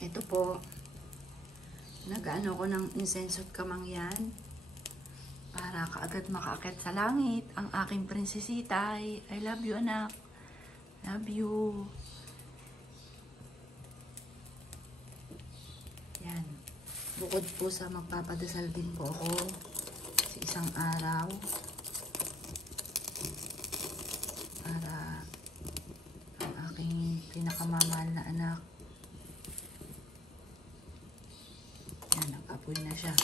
Ito po, nag-ano ko ng insenso at kamangyan para kaagad makaakyat sa langit ang aking prinsesita. I love you, anak. Love you. Yan. Bukod po sa magpapadasal din po ako sa isang araw para ang aking pinakamamahal na anak. Yan, nag-apoy na siya.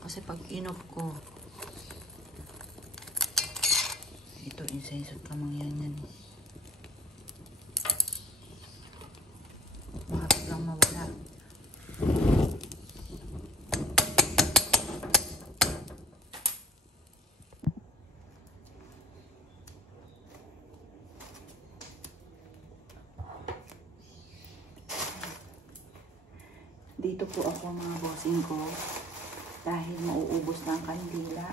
Kasi pag inoff ko, ito, insenso at kamangyan yan. Bakit lang mawala. Dito po ako mga bossing ko dahil mauubos na ang kandila.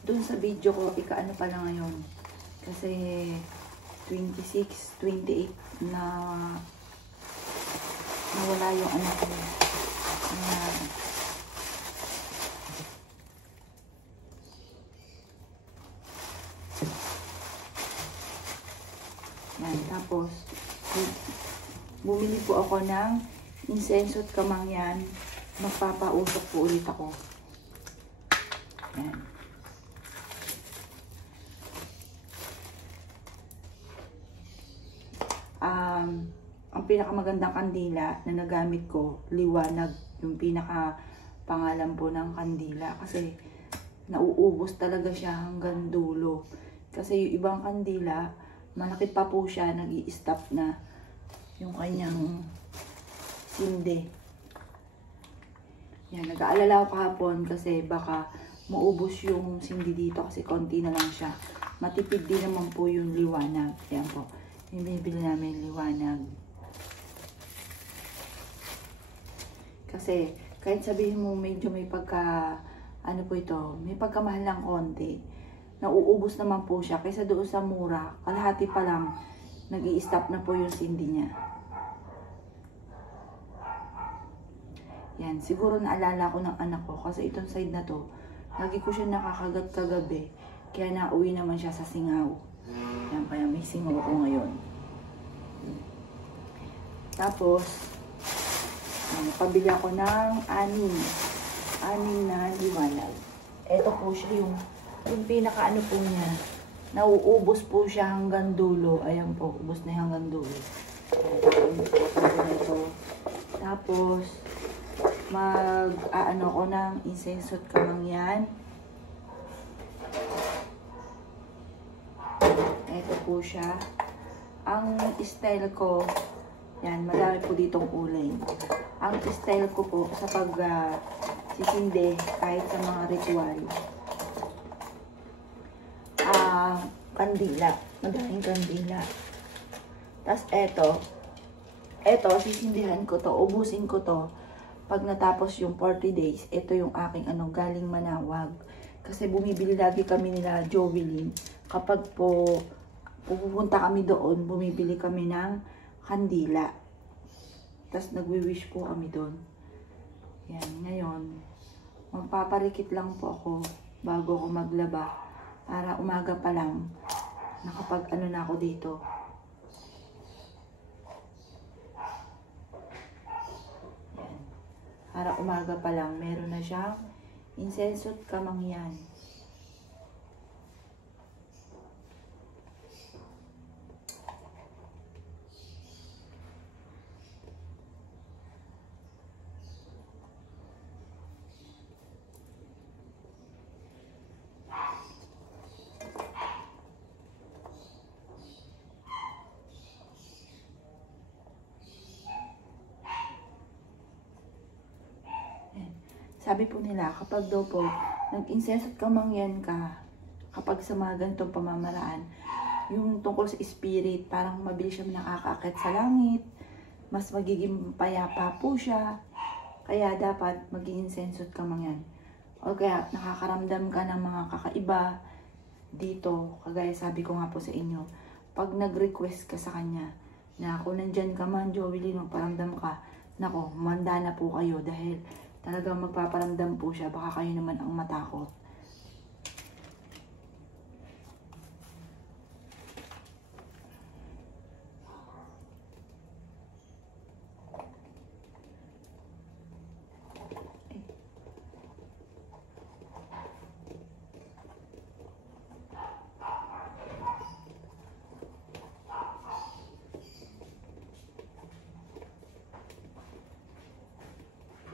Doon sa video ko, ika-ano pala ngayon. Kasi 26, 28 na nawala yung anak ko. Yan, tapos bumili po ako ng insenso at kamangyan. Magpapausok po ulit ako. Yan. Ang pinakamagandang kandila na nagamit ko, liwanag, yung pinaka pangalan po ng kandila. Kasi nauubos talaga siya hanggang dulo. Kasi yung ibang kandila, malaki pa po siya, nag-i-stop na yung kanyang sindi. Yan, nag-aalala ako kahapon kasi baka maubos yung sindi dito kasi konti na lang siya. Matipid din naman po yung liwanag. Yan po. Yung binibili namin liwanag. Kasi kahit sabihin mo medyo may pagka, ano po ito, may pagkamahal ng konti, nauubos naman po siya. Kaysa doon sa mura, kalahati pa lang, nag-i-stop na po yung sindi niya. Yan, siguro naalala ko ng anak ko kasi itong side na to, lagi ko siya nakakagat kagabi. Kaya nauwi naman siya sa singaw. Yan, kaya may singaw ko ngayon. Tapos, pabili ako ng anim na liwanag. Ito po siya yung pinaka ano po niya. Nauubos po siya hanggang dulo. Ayan po, ubos na hanggang dulo. Tapos, mag-aano ko ng insenso at kamangyan. Ito po siya. Ang style ko, yan, marami po ditong kulay. Ang style ko po sa sisindi kahit sa mga ritual, kandila. Madaming kandila. Tapos eto, sisindihan ko to, ubusin ko to. Pag natapos yung 40 days, ito yung aking galing Manawag. Kasi bumibili lagi kami nila Jovelyn. Kapag po pupunta kami doon, bumibili kami ng kandila. Tapos nagwi-wish po kami doon. Yan, ngayon, magpaparikit lang po ako bago ako maglaba. Para umaga pa lang, nakapag na ako dito. Yan. Para umaga pa lang, meron na siyang insenso at kamangyan. Sabi po nila, kapag daw po nag-insenso at kamangyan ka, kapag sa mga ganitong pamamaraan, yung tungkol sa spirit, parang mabilis siya nakakaakit sa langit, mas magiging payapa po siya. Kaya dapat mag-insenso at kamangyan O kaya nakakaramdam ka ng mga kakaiba dito, kagaya sabi ko nga po sa inyo, pag nag-request ka sa kanya na kung nandyan ka man, Jovelyn, magparamdam ka, nako, manda na po kayo dahil talagang magpaparamdam po siya, baka kayo naman ang matakot.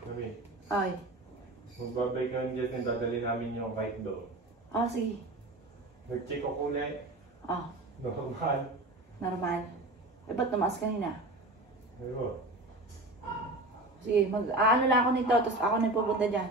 Mami, Ay, magbabay ka dyan and dadali namin yung bike doon. sige. Nag-check ako ulit. Normal. Normal. Ba't tumaas kanina? Ayun. Sige, ano lang ako nito, tapos ako na pupunta dyan.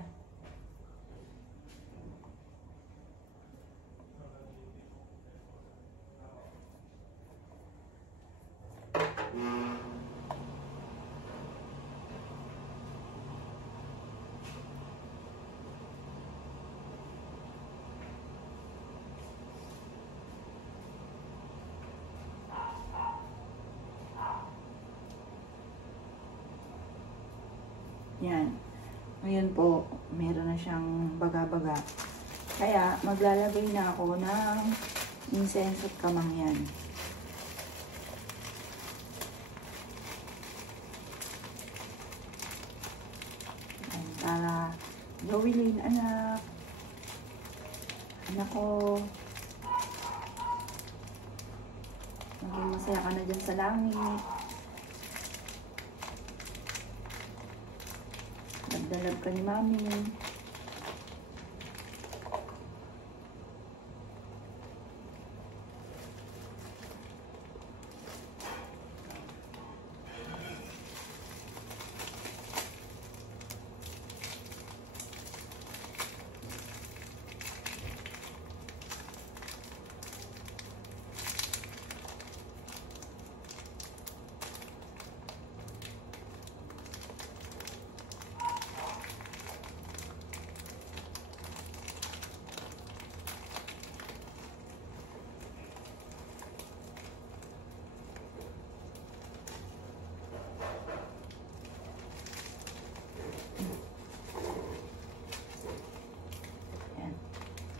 Yan. Ngayon po, meron na siyang baga-baga. Kaya, maglalagay na ako ng incense at kamangyan. Yan, para Jovelyn, anak. Anak ko. Maging masaya ka na dyan sa langit. Nagdalab ka ni Mami.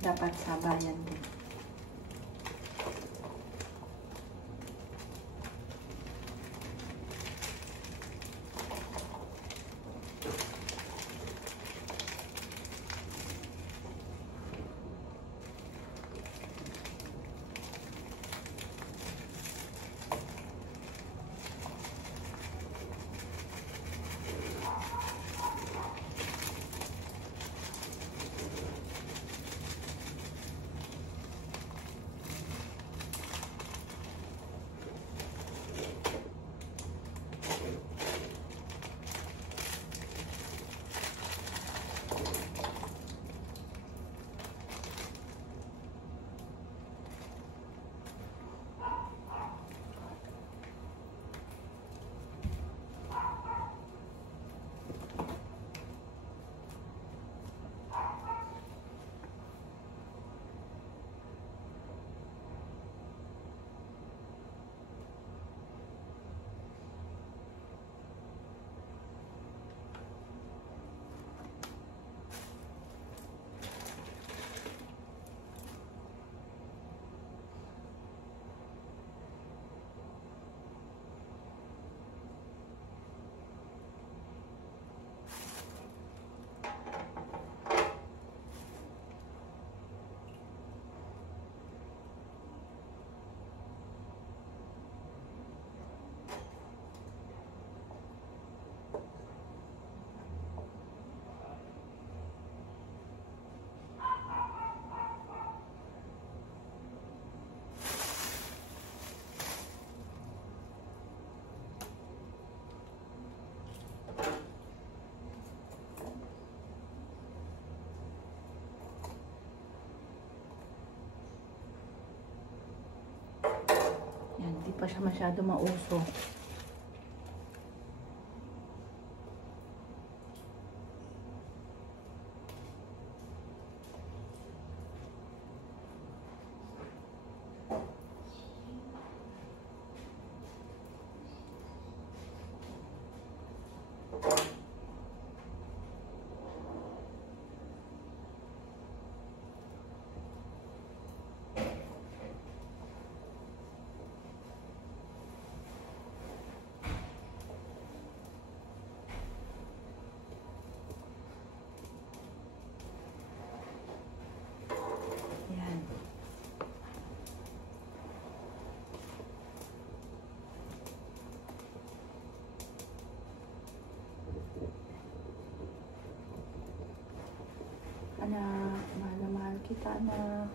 Dapat sabayan din. Hindi pa siya masyado mausok. kita, anak.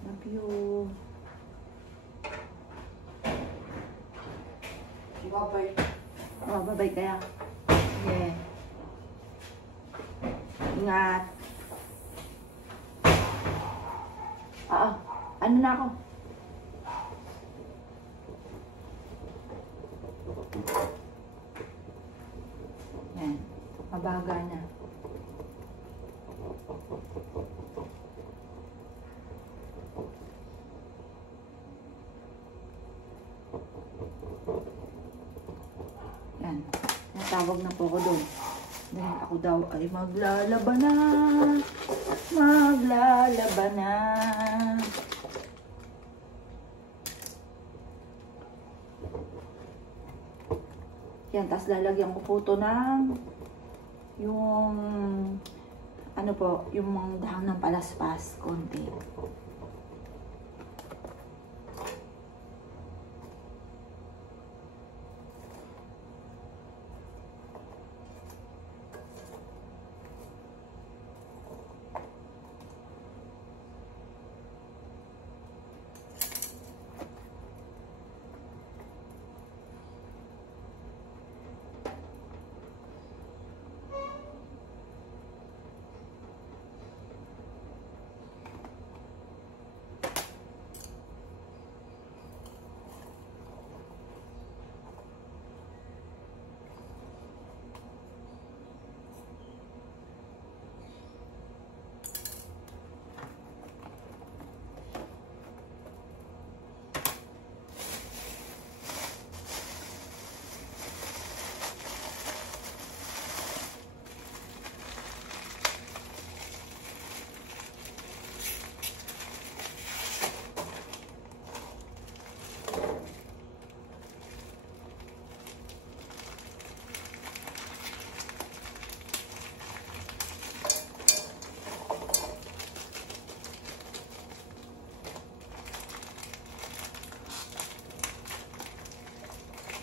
Love you. Bye-bye. Oh, bye-bye kaya. Yeah. Ingat. Ano na ako? Yan. Mabaga na. Yan. Natawag na po ako doon. Dahil ako daw ay maglalaban na. Maglalaban na. Yan, tapos lalagyan ko po ito ng yung ano po, yung mga dahon ng palaspas, konti.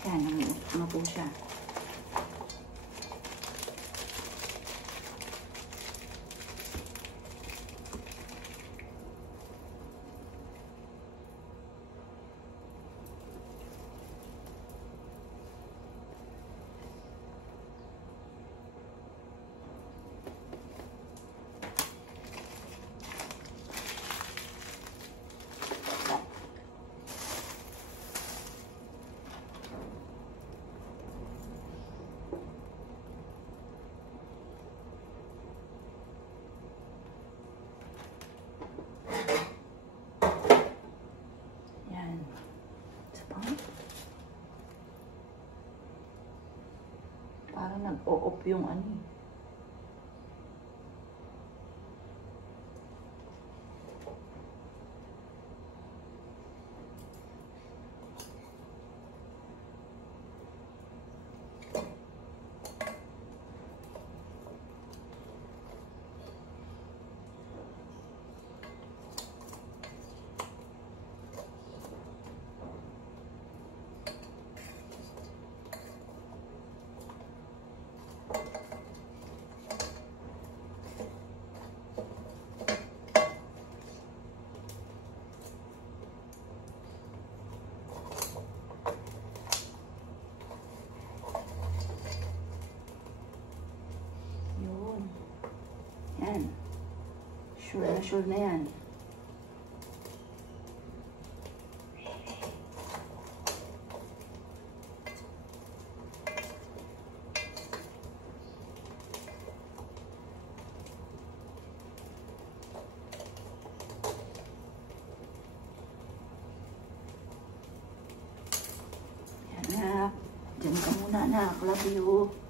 Yan, ano po siya. Parang nag-o-off yung ano eh. Yan. Sure na yan. Yan na. Diyan ka muna, anak. Love you.